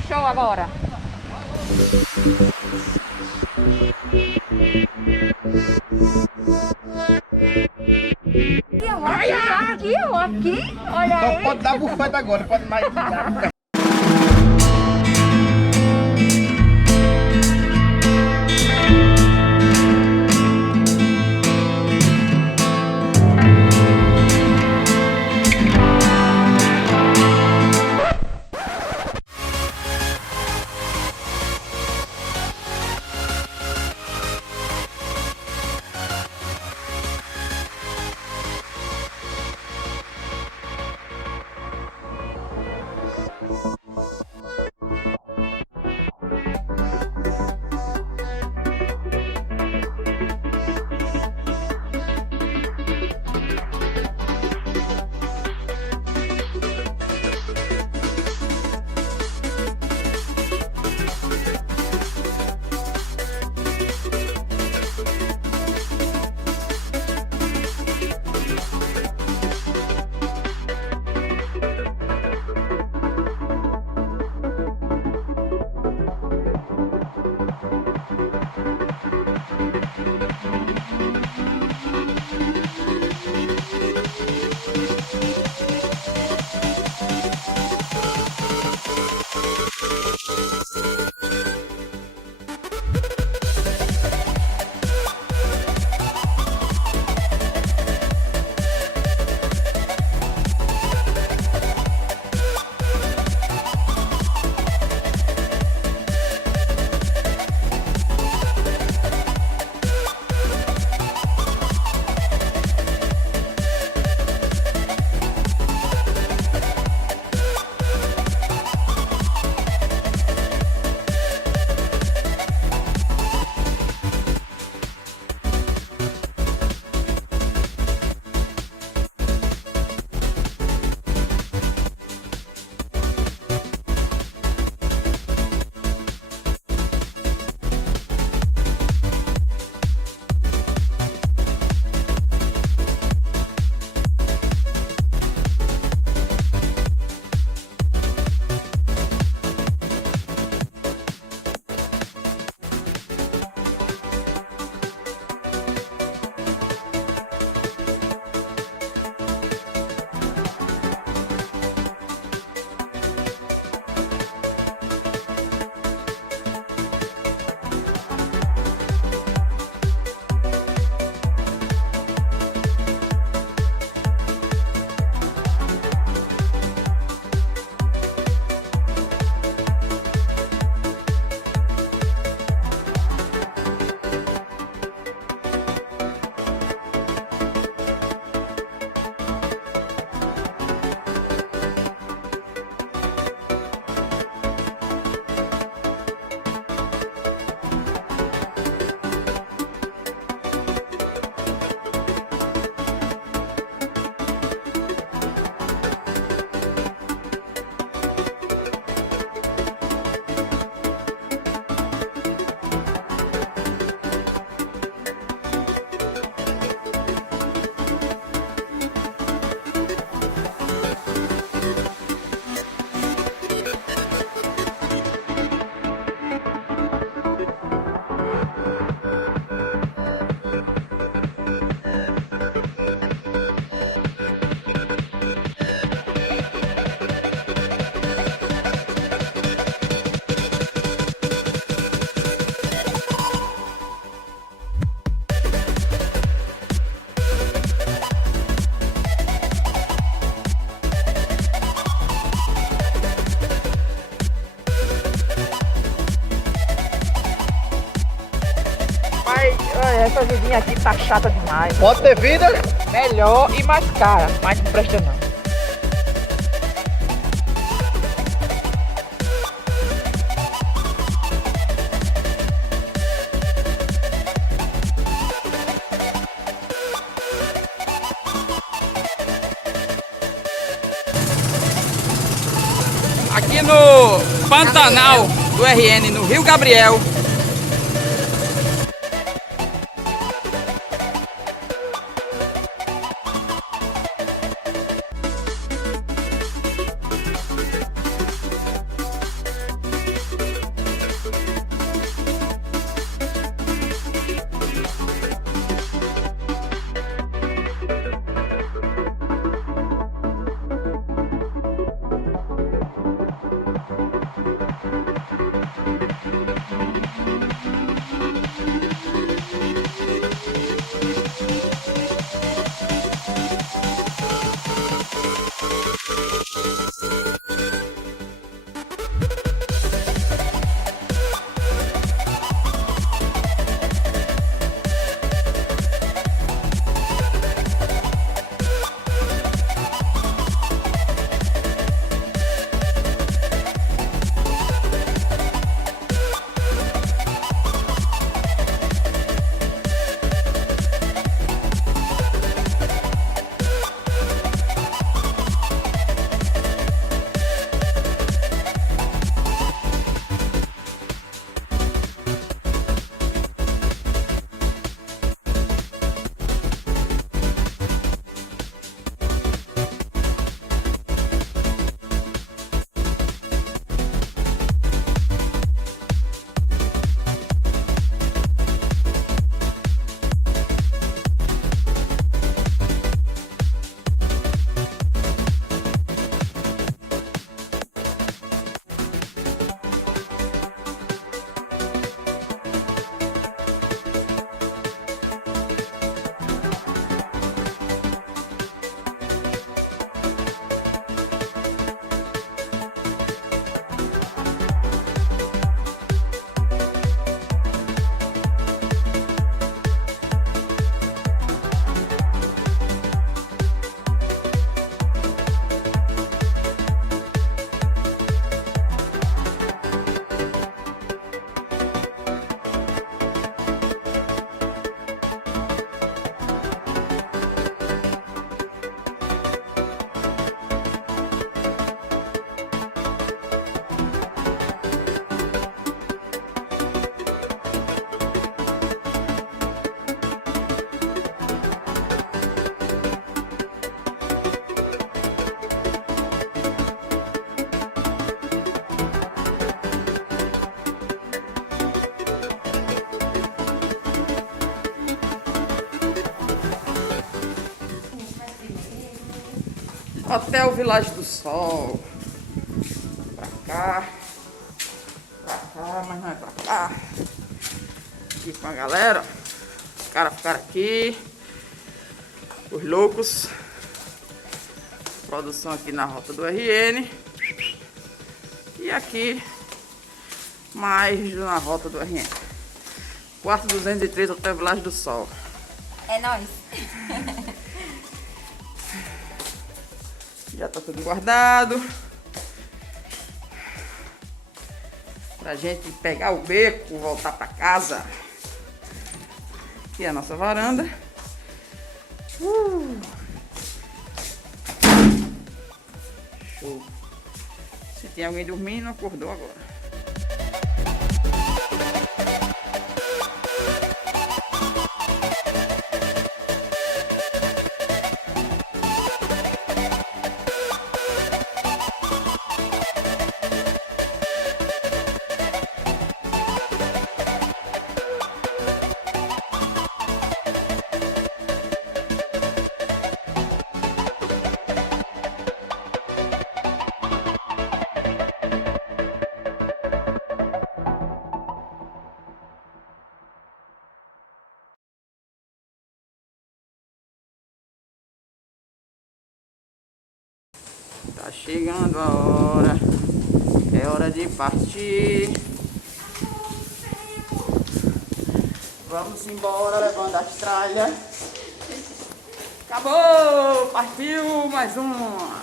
um show agora. Aqui, olha aí. Então pode dar bufeta agora, pode mais. Essa vidinha aqui tá chata demais. Pode ter vida? Melhor e mais cara, mas não presta não. Aqui no Pantanal do RN, no Rio Gabriel. Hotel Village do Sol. Pra cá, mas não é pra cá. Aqui com a galera. Os caras ficaram aqui. Os loucos. Produção aqui na rota do RN. E aqui mais na rota do RN. Quarto 203, Hotel Village do Sol. É nóis. Já tá tudo guardado. Pra gente pegar o beco, voltar pra casa. Aqui é a nossa varanda. Show. Se tem alguém dormindo, acordou agora. Tá chegando a hora, é hora de partir. Vamos embora, levando as tralhas. Acabou, partiu mais uma.